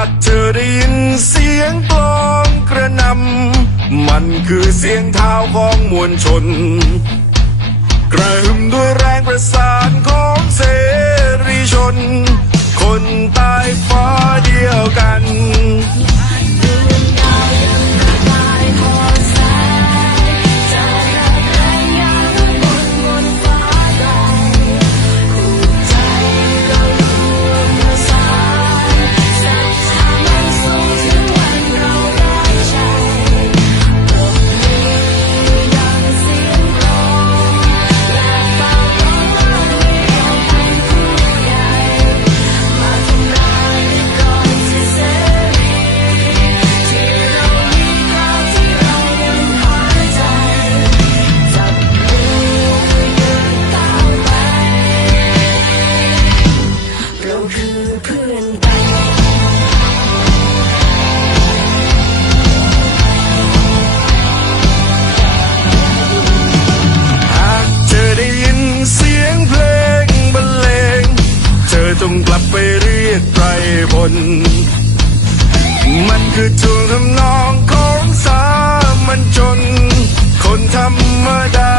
ากเธอได้ยินเสียงกลองกระหนำมันคือเสียงเท้าของมวลชน กระหึ่มด้วยแรงประสานของเสรีชน คือเพื่อนกันหากเธอได้ยินเสียงเพลงบรรเลง เธอต้องกลับไปเรียกไตรพลมันคือทวงทำนองของสามัญชน คนธรรมดา